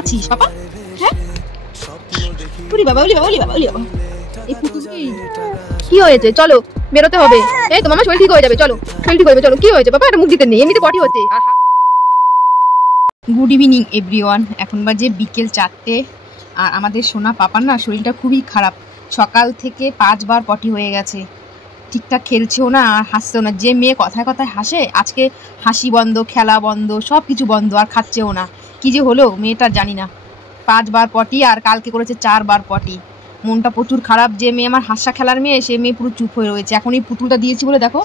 মাছিস বাবা? হ্যাঁ ওরে বাবা ওরে বাবা ওরে বাবা ওরে বাবা। এই কি হয়েছে? চলো বেরোতে হবে। এই তো মামা শরীর ঠিক হয়ে যাবে, চলো শরীর ঠিক হয়ে যাবে, চলো। কি হয়েছে বাবা? এটা মুখ দিতে নেই, এমনিতে পটি হচ্ছে। Good evening everyone. এখন বাজে বিকেল 4টে। আর আমাদের সোনা পাপার না শরীরটা খুবই খারাপ। সকাল থেকে 5 বার পটি হয়ে গেছে। ঠিকঠাক খেলছেও না আর হাসছেও না। যে মেয়ে কথায় কথায় হাসে, আজকে হাসি বন্ধ, খেলা বন্ধ, সব কিছু বন্ধ, আর খাচ্ছেও না। কি যে হলো মেয়েটা জানি না। 5 বার পটি আর কালকে করেছে 4 বার পটি। মনটা প্রচুর খারাপ। যে মেয়ে আমার হাসা খেলার মেয়ে, সে মেয়ে পুরো চুপ হয়ে রয়েছে। এখন এই পুতুলটা দিয়েছি বলে দেখো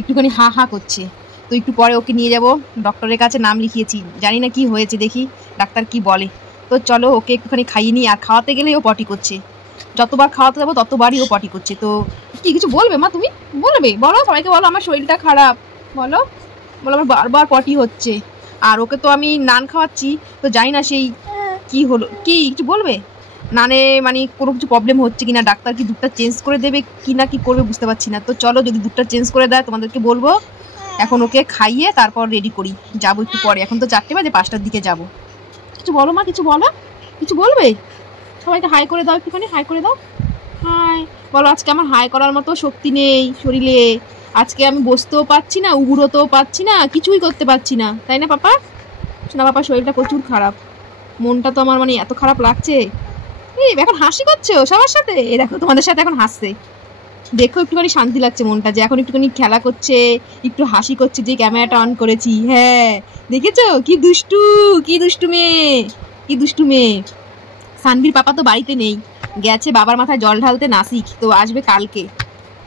একটুখানি হা হা করছে। তো একটু পরে ওকে নিয়ে যাব ডক্টরের কাছে, নাম লিখিয়েছি, জানি না কি হয়েছে, দেখি ডাক্তার কি বলে। তো চলো ওকে একটুখানি খাইয়ে নিই। আর খাওয়াতে গেলেই ও পটি করছে, যতবার খাওয়াতে যাবো ততবারই ও পটি করছে। তো কি কিছু বলবে মা? তুমি বলবে, বলো সবাইকে, বলো আমার শরীরটা খারাপ, বলো বলো আমার বারবার পটি হচ্ছে। আর ওকে তো আমি নান খাওয়াচ্ছি, তো জানি না সেই কি হলো। কি কিছু বলবে? নানে মানে কোনো কিছু প্রবলেম হচ্ছে কিনা, ডাক্তার কি দুধটা চেঞ্জ করে দেবে কি না কি করবে বুঝতে পারছি না। তো চলো যদি দুধটা চেঞ্জ করে দেয় তোমাদেরকে বলবো। এখন ওকে খাইয়ে তারপর রেডি করি, যাবো একটু পরে। এখন তো 4টে বাজে, 5টার দিকে যাবো। কিছু বলো মা, কিছু বলো, কিছু বলবে? সবাইকে হাই করে দাও, একটুখানি হাই করে দাও। হাই বলো। আজকে আমার হাই করার মতো শক্তি নেই শরীরে। আজকে আমি বসতেও পারছি না, উগুড়োতেও পারছি না, কিছুই করতে পারছি না, তাই না পাপা? না পাপা শরীরটা প্রচুর খারাপ। মনটা তো আমার মানে এত খারাপ লাগছে। এই এখন হাসি করছো সবার সাথে, এই দেখো তোমাদের সাথে এখন হাসছে। দেখো একটুখানি শান্তি লাগছে মনটা, যে এখন একটুখানি খেলা করছে, একটু হাসি করছে, যে ক্যামেরাটা অন করেছি। হ্যাঁ দেখেছো কি দুষ্টু, কি দুষ্টু মেয়ে, কি দুষ্টু মেয়ে। সানভীর পাপা তো বাড়িতে নেই, গেছে বাবার মাথায় জল ঢালতে নাসিক, তো আসবে কালকে।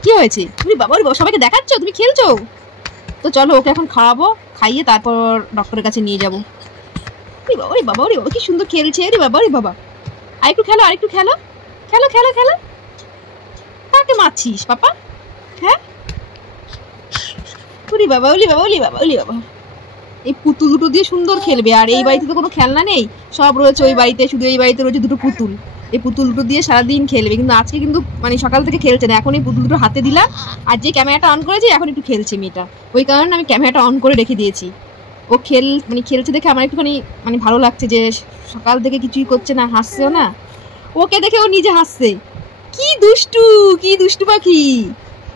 কি হয়েছে? তুমি বাবার সবাইকে দেখাচ্ছ, তুমি খেলছো? তো চলো ওকে এখন খাওয়াবো, খাইয়ে তারপর ডক্টরের কাছে নিয়ে যাবো। বাবা রে বাবা রে বাবা, কি সুন্দর খেলছে রে বাবা রে বাবা। আর একটু খেলো, আর একটু খেলো, খেলো খেলো খেলো। কাকে মারছিস পাপা? হ্যাঁ ওরে বাবা ওলি বাবা ওলি বাবা ওলি বাবা। এই পুতুল দুটো দিয়ে সুন্দর খেলবে। আর এই বাড়িতে তো কোনো খেলনা নেই, সব রয়েছে ওই বাড়িতে, শুধু এই বাড়িতে রয়েছে দুটো পুতুল। এই পুতুল দুটো দিয়ে সারাদিন খেলবে, কিন্তু আজকে কিন্তু মানে সকাল থেকে খেলছে না। এখন এই পুতুল দুটো হাতে দিলাম, আর যে ক্যামেরাটা অন করেছি এখন একটু খেলছে মেয়েটা, ওই কারণে আমি ক্যামেরাটা অন করে রেখে দিয়েছি। ও মানে খেলছে দেখে আমার একটুখানি মানে ভালো লাগছে, যে সকাল থেকে কিছুই করছে না, হাসছেও না। ওকে দেখে ও নিজে হাসছে। কি দুষ্টু, কি দুষ্টু পাখি,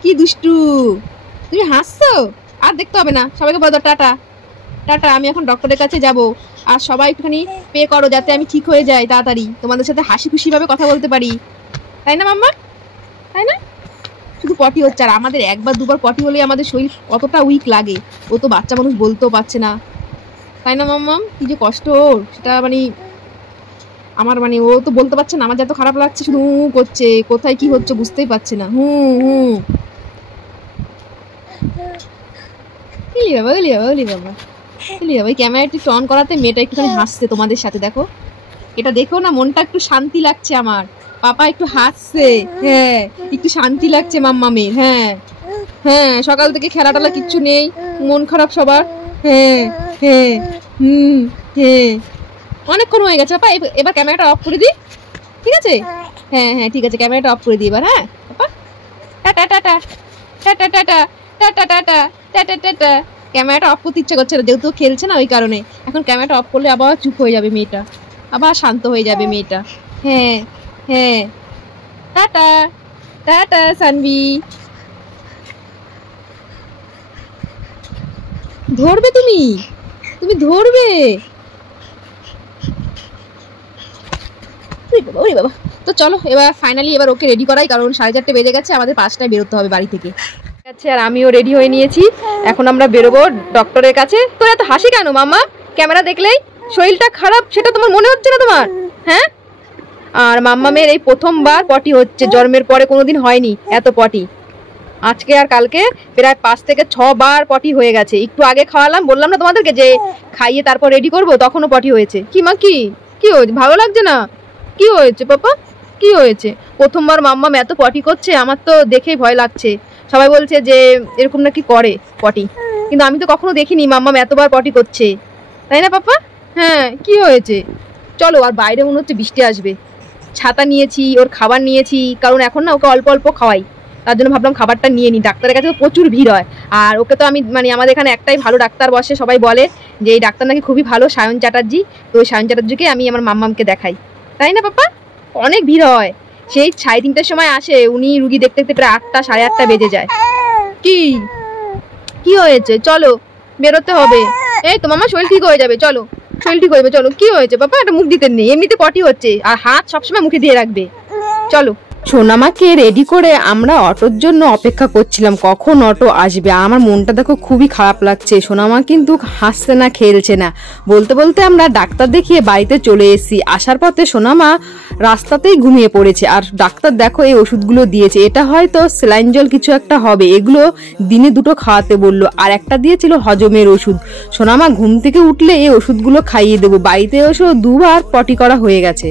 কি দুষ্টু। তুমি হাসছো? আর দেখতে হবে না, সবাইকে বলো টাটা টাটা। আমি এখন ডক্টরের কাছে যাব। আর সবাই একটুখানি পে করো, যাতে আমি ঠিক হয়ে যাই তাড়াতাড়ি, তোমাদের সাথে হাসি খুশিভাবে কথা বলতে পারি, তাই না মাম্মা? তাই না? শুধু পটি হচ্ছে, আর আমাদের 1 বার 2 বার পটি হলে আমাদের শরীর কতটা উইক লাগে। ও তো বাচ্চা মানুষ, বলতেও পারছে না, তাই না মাম্মাম? কি যে কষ্ট ওর, সেটা মানে আমার মানে ও তো বলতে পারছে না, আমার যত খারাপ লাগছে, শুধু করছে, কোথায় কি হচ্ছে বুঝতেই পারছে না। বাবা ওলি বাবা ওলি বাবা ওলি বাবা। ক্যামেরাটি অন করাতে মেয়েটা একটুখানি হাসছে তোমাদের সাথে, দেখো এটা দেখো না, মনটা একটু শান্তি লাগছে আমার। পাপা একটু হাসছে, হ্যাঁ একটু শান্তি লাগছে মাম্মামের। হ্যাঁ হ্যাঁ, সকাল থেকে খেলা টেলা কিচ্ছু নেই, মন খারাপ সবার। হ্যাঁ হ্যাঁ হ্যাঁ, অনেকক্ষণ হয়ে গেছে পাপা, এবার ক্যামেরাটা অফ করে দিই, ঠিক আছে? হ্যাঁ হ্যাঁ ঠিক আছে, ক্যামেরাটা অফ করে দিই এবার। হ্যাঁ পাপা tata tata tata tata tata tata tata tata. ক্যামেরাটা অফ করতে ইচ্ছা করছে না, যেহেতু খেলছে না ওই কারণে। এখন ক্যামেরাটা অফ করলে আবার চুপ হয়ে যাবে মেয়েটা, আবার শান্ত হয়ে যাবে মেয়েটা। হ্যাঁ হ্যাঁ টাটা টাটা সানভি। ধরবে তুমি, তুমি ধরবে। ওরে বাবা। তো চলো এবার ফাইনালি এবার ওকে রেডি করাই, কারণ 4:30 বেজে গেছে, আমাদের 5টায় বেরোতে হবে বাড়ি থেকে। আচ্ছা, আর আমিও রেডি হয়ে নিয়েছি, এখন আমরা বেরোবো ডক্টরের কাছে। তো এত হাসি কেন মামা? ক্যামেরা দেখলেই শরীরটা খারাপ, সেটা তোমার মনে হচ্ছে না তোমার? হ্যাঁ, আর মাম্মামের এই প্রথমবার পটি হচ্ছে, জন্মের পরে কোনোদিন হয়নি এত পটি। আজকে আর কালকে প্রায় 5 থেকে 6 বার পটি হয়ে গেছে। একটু আগে খাওয়ালাম, বললাম না তোমাদেরকে যে খাইয়ে তারপর রেডি করবো, তখনও পটি হয়েছে। কি মা, কি কি হয়েছে? ভালো লাগছে না? কি হয়েছে পাপা, কি হয়েছে? প্রথমবার মাম্মাম এত পটি করছে, আমার তো দেখেই ভয় লাগছে। সবাই বলছে যে এরকম নাকি করে পটি, কিন্তু আমি তো কখনো দেখিনি মাম্মাম এতবার পটি করছে, তাই না পাপা? হ্যাঁ, কি হয়েছে? চলো, আর বাইরে মনে হচ্ছে বৃষ্টি আসবে। ছাতা নিয়েছি, ওর খাবার নিয়েছি, কারণ এখন না ওকে অল্প অল্প খাওয়াই, তার জন্য ভাবলাম খাবারটা নিয়ে নিই। ডাক্তারের কাছে তো প্রচুর ভিড় হয়, আর ওকে তো আমি মানে আমাদের এখানে একটাই ভালো ডাক্তার বসে, সবাই বলে যে এই ডাক্তার নাকি খুবই ভালো, সায়ন চ্যাটার্জি। তো ওই সায়ন চ্যাটার্জিকে আমি আমার মাম্মামকে দেখাই, তাই না পাপা? অনেক ভিড় হয়, সেই 3:30টার সময় আসে উনি, রুগী দেখতে দেখতে প্রায় 8টা 8:30 বেজে যায়। কি কি হয়েছে? চলো বেরোতে হবে। এই তো মামা শরীর ঠিক হয়ে যাবে, চলো শরীর ঠিক হয়ে যাবে, চলো। কি হয়েছে বাবা? এটা মুখ দিতে নেই, এমনিতে পটি হচ্ছে, আর হাত সবসময় মুখে দিয়ে রাখবে, চলো। সোনামাকে রেডি করে আমরা অটোর জন্য অপেক্ষা করছিলাম, কখন অটো আসবে। আমার মনটা দেখো খুবই খারাপ লাগছে, সোনামা কিন্তু হাসছে না, খেলছে না। বলতে বলতে আমরা ডাক্তার দেখিয়ে বাড়িতে চলে এসেছি। আসার পথে সোনামা রাস্তাতেই ঘুমিয়ে পড়েছে, আর ডাক্তার দেখো এই ওষুধগুলো দিয়েছে, এটা হয়তো স্যালাইন জল কিছু একটা হবে। এগুলো দিনে 2টো খাওয়াতে বললো, আর একটা দিয়েছিল হজমের ওষুধ। সোনামা ঘুম থেকে উঠলে এই ওষুধগুলো খাইয়ে দেবো। বাড়িতে এসেও 2বার পটি করা হয়ে গেছে।